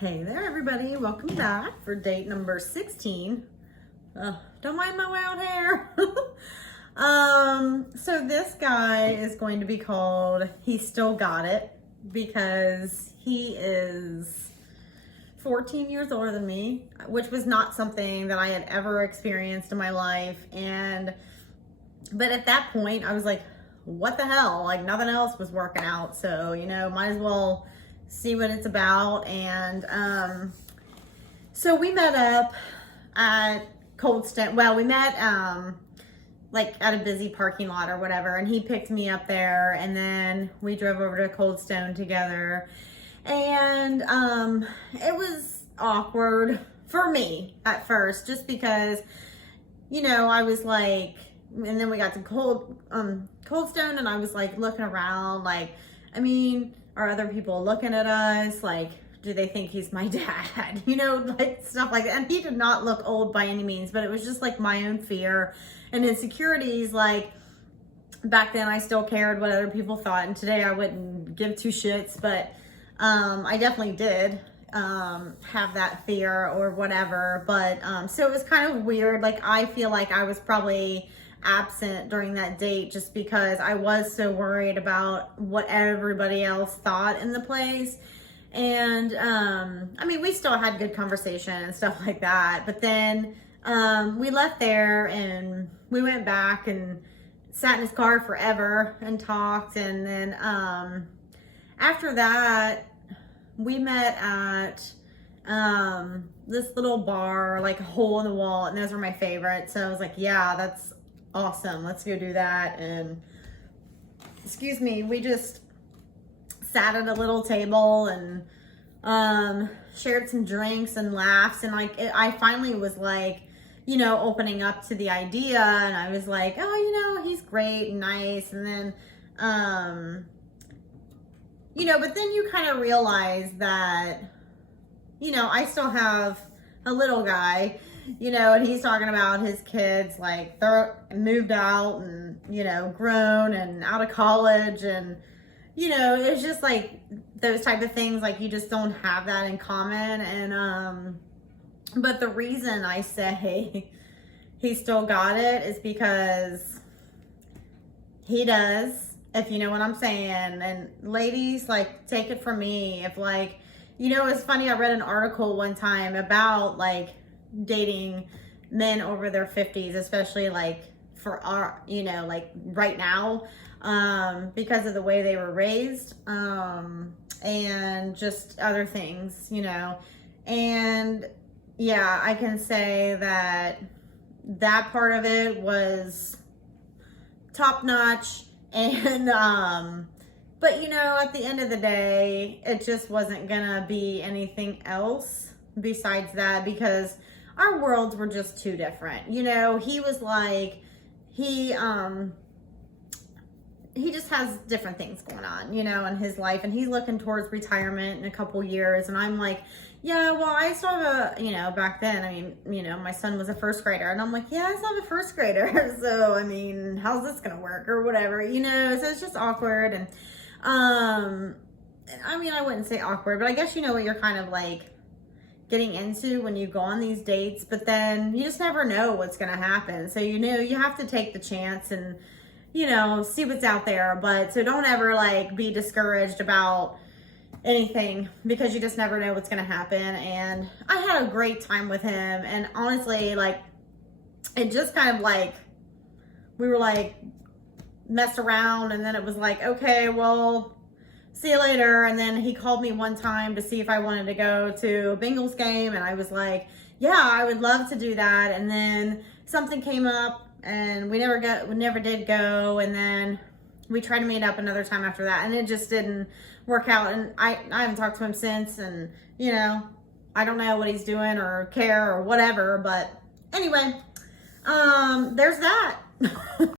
Hey there, everybody. Welcome back for date number 16. Don't mind my wild hair. So this guy is going to be called He Still Got It because he is 14 years older than me, which was not something that I had ever experienced in my life. But at that point, I was like, what the hell? Like, nothing else was working out. So, might as well see what it's about. And so we met up at Cold Stone. Well, we met like at a busy parking lot or whatever, and he picked me up there, and then we drove over to Cold Stone together. And it was awkward for me at first, just because I was like, and then we got to Cold Stone, and I was like looking around, like, I mean, are other people looking at us? Like, do they think he's my dad? Like stuff like that. And he did not look old by any means, but it was just like my own fear and insecurities. Like, back then I still cared what other people thought, and today I wouldn't give two shits, but I definitely did have that fear or whatever. But so it was kind of weird. Like, I feel like I was probably absent during that date just because I was so worried about what everybody else thought in the place. And I mean, we still had good conversation and stuff like that, but then we left there and we went back and sat in his car forever and talked. And then after that, we met at this little bar, like a hole in the wall, and those were my favorites. So I was like, yeah, that's awesome, let's go do that. And excuse me, we just sat at a little table and shared some drinks and laughs, and like I finally was like, opening up to the idea, and I was like, oh, he's great and nice. And then but then you kind of realize that I still have a little guy, and he's talking about his kids, like, they're moved out and, grown and out of college. And, it's just like those type of things, like, you just don't have that in common. And, but the reason I say he still got it is because he does, if you know what I'm saying. And ladies, like, take it from me. If, like, it's funny, I read an article one time about, like, dating men over their 50s, especially like for our, like right now, because of the way they were raised, and just other things, and yeah, I can say that part of it was top notch. And but at the end of the day, it just wasn't gonna be anything else besides that, because our worlds were just too different. He was like, he just has different things going on, in his life, and he's looking towards retirement in a couple years. And I'm like, yeah, well, I still have back then, I mean, my son was a first grader, and I'm like, yeah, I still have a first grader. So, I mean, how's this gonna work or whatever, so it's just awkward. And, I mean, I wouldn't say awkward, but I guess what you're kind of like getting into when you go on these dates. But then you just never know what's going to happen. So, you have to take the chance and, see what's out there. But so don't ever like be discouraged about anything, because you just never know what's going to happen. And I had a great time with him. And honestly, like, it just kind of like, we were like messed around, and then it was like, okay, well, see you later. And then he called me one time to see if I wanted to go to a Bengals game, and I was like, yeah, I would love to do that. And then something came up, and we never did go. And then we tried to meet up another time after that, and it just didn't work out. And I haven't talked to him since, and I don't know what he's doing or care or whatever. But anyway, there's that.